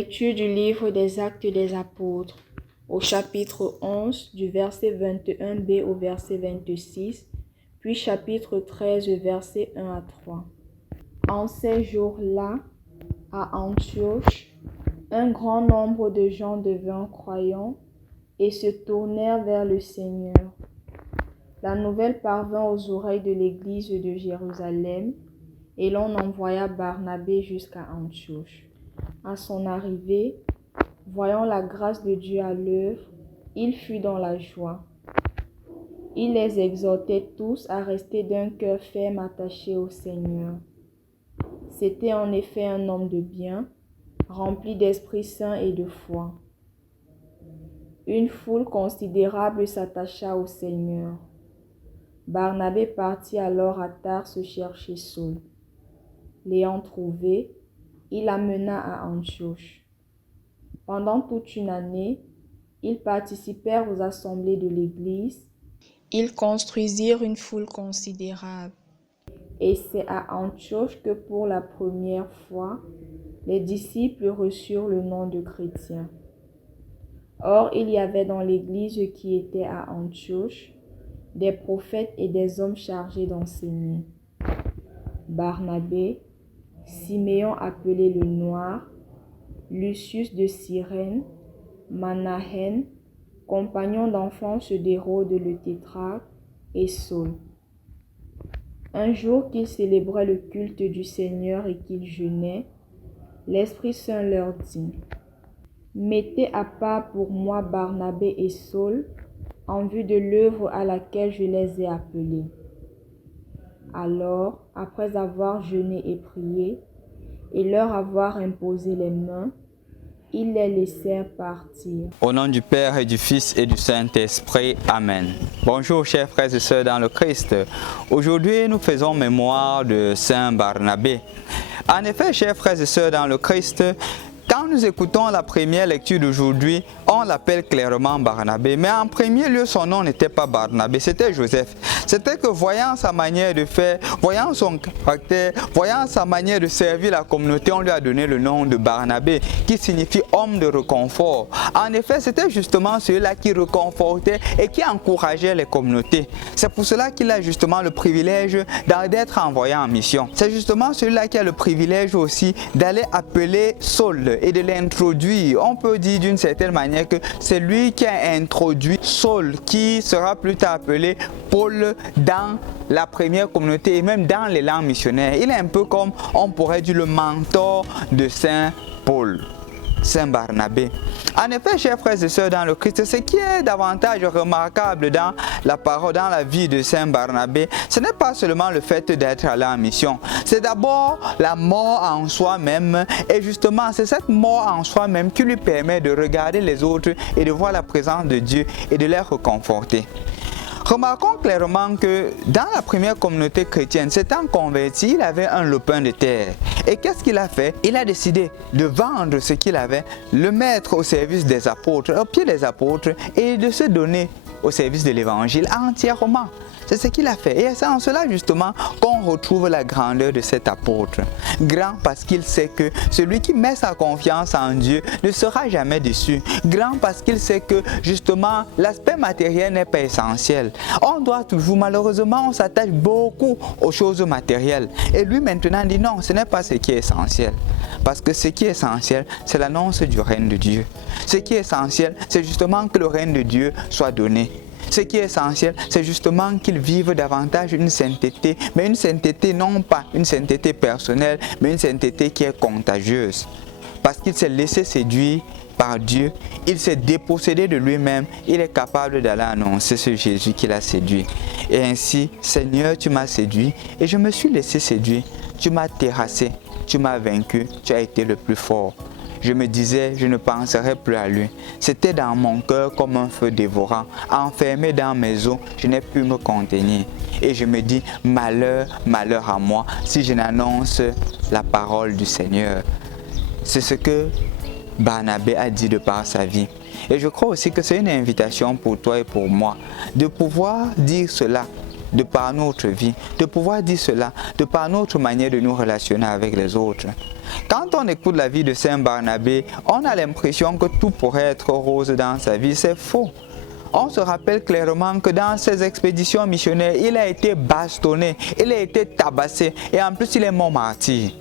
Lecture du livre des Actes des Apôtres, au chapitre 11, du verset 21b au verset 26, puis chapitre 13, verset 1 à 3. En ces jours-là, à Antioche, un grand nombre de gens devinrent croyants et se tournèrent vers le Seigneur. La nouvelle parvint aux oreilles de l'église de Jérusalem et l'on envoya Barnabé jusqu'à Antioche. À son arrivée, voyant la grâce de Dieu à l'œuvre, il fut dans la joie. Il les exhortait tous à rester d'un cœur ferme attaché au Seigneur. C'était en effet un homme de bien, rempli d'Esprit Saint et de foi. Une foule considérable s'attacha au Seigneur. Barnabé partit alors à Tarse chercher Saul. L'ayant trouvé, il l'amena à Antioche. Pendant toute une année, ils participèrent aux assemblées de l'Église. Ils construisirent une foule considérable. Et c'est à Antioche que pour la première fois, les disciples reçurent le nom de chrétiens. Or, il y avait dans l'Église qui était à Antioche des prophètes et des hommes chargés d'enseigner. Barnabé, Siméon appelé le Noir, Lucius de Cyrène, Manahen, compagnon d'enfance d'Hérode le tétrarque, et Saul. Un jour qu'ils célébraient le culte du Seigneur et qu'ils jeûnaient, l'Esprit Saint leur dit : « Mettez à part pour moi Barnabé et Saul, en vue de l'œuvre à laquelle je les ai appelés. » Alors, après avoir jeûné et prié, et leur avoir imposé les mains, ils les laissèrent partir. Au nom du Père et du Fils et du Saint-Esprit. Amen. Bonjour chers frères et sœurs dans le Christ. Aujourd'hui, nous faisons mémoire de Saint Barnabé. En effet, chers frères et sœurs dans le Christ, quand nous écoutons la première lecture d'aujourd'hui, on l'appelle clairement Barnabé. Mais en premier lieu, son nom n'était pas Barnabé, c'était Joseph. C'était que voyant sa manière de faire, voyant son caractère, voyant sa manière de servir la communauté, on lui a donné le nom de Barnabé, qui signifie homme de réconfort. En effet, c'était justement celui-là qui réconfortait et qui encourageait les communautés. C'est pour cela qu'il a justement le privilège d'être envoyé en mission. C'est justement celui-là qui a le privilège aussi d'aller appeler Saul et de l'introduire. On peut dire d'une certaine manière que c'est lui qui a introduit Saul, qui sera plus tard appelé Paul dans la première communauté et même dans les langues missionnaires. Il est un peu comme, on pourrait dire, le mentor de Saint Paul, Saint Barnabé. En effet, chers frères et sœurs dans le Christ, ce qui est davantage remarquable dans la parole, dans la vie de Saint Barnabé, ce n'est pas seulement le fait d'être allé en mission. C'est d'abord la mort en soi-même. Et justement, c'est cette mort en soi-même qui lui permet de regarder les autres et de voir la présence de Dieu et de les réconforter. Remarquons clairement que dans la première communauté chrétienne, s'étant converti, il avait un lopin de terre. Et qu'est-ce qu'il a fait? Il a décidé de vendre ce qu'il avait, le mettre au service des apôtres, au pied des apôtres, et de se donner au service de l'évangile entièrement. C'est ce qu'il a fait. Et c'est en cela justement qu'on retrouve la grandeur de cet apôtre. Grand parce qu'il sait que celui qui met sa confiance en Dieu ne sera jamais déçu. Grand parce qu'il sait que justement l'aspect matériel n'est pas essentiel. On doit toujours, malheureusement, on s'attache beaucoup aux choses matérielles. Et lui maintenant dit non, ce n'est pas ce qui est essentiel. Parce que ce qui est essentiel, c'est l'annonce du règne de Dieu. Ce qui est essentiel, c'est justement que le règne de Dieu soit donné. Ce qui est essentiel, c'est justement qu'ils vivent davantage une sainteté, mais une sainteté non pas une sainteté personnelle, mais une sainteté qui est contagieuse. Parce qu'il s'est laissé séduire par Dieu, il s'est dépossédé de lui-même, il est capable d'aller annoncer ce Jésus qu'il a séduit. Et ainsi, Seigneur, tu m'as séduit et je me suis laissé séduire. Tu m'as terrassé, tu m'as vaincu, tu as été le plus fort. Je me disais, je ne penserai plus à lui. C'était dans mon cœur comme un feu dévorant. Enfermé dans mes os, je n'ai pu me contenir. Et je me dis, malheur, malheur à moi, si je n'annonce la parole du Seigneur. C'est ce que Barnabé a dit de par sa vie. Et je crois aussi que c'est une invitation pour toi et pour moi, de pouvoir dire cela. de par notre vie, de pouvoir dire cela, de par notre manière de nous relationner avec les autres. Quand on écoute la vie de Saint Barnabé, on a l'impression que tout pourrait être rose dans sa vie. C'est faux. On se rappelle clairement que dans ses expéditions missionnaires, il a été bastonné, il a été tabassé et en plus il est mort martyr.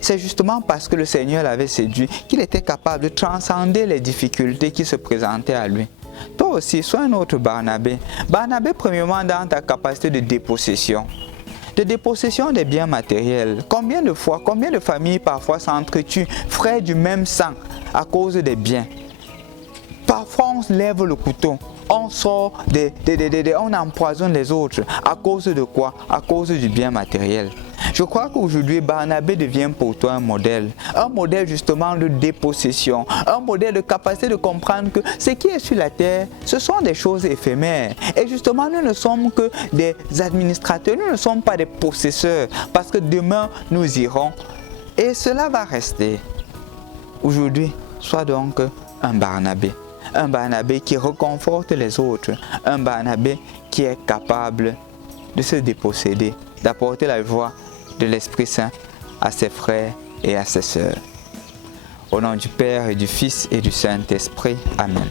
C'est justement parce que le Seigneur l'avait séduit qu'il était capable de transcender les difficultés qui se présentaient à lui. Toi aussi, sois un autre Barnabé. Barnabé, premièrement, dans ta capacité de dépossession des biens matériels. Combien de fois, combien de familles parfois s'entretuent, frères du même sang, à cause des biens? Parfois, on se lève le couteau. On sort, on empoisonne les autres. À cause de quoi? À cause du bien matériel. Je crois qu'aujourd'hui, Barnabé devient pour toi un modèle justement de dépossession, un modèle de capacité de comprendre que ce qui est sur la terre, ce sont des choses éphémères. Et justement, nous ne sommes que des administrateurs, nous ne sommes pas des possesseurs, parce que demain, nous irons. Et cela va rester. Aujourd'hui, sois donc un Barnabé. Un Barnabé qui réconforte les autres. Un Barnabé qui est capable de se déposséder, d'apporter la joie de l'Esprit Saint à ses frères et à ses sœurs. Au nom du Père et du Fils et du Saint-Esprit. Amen.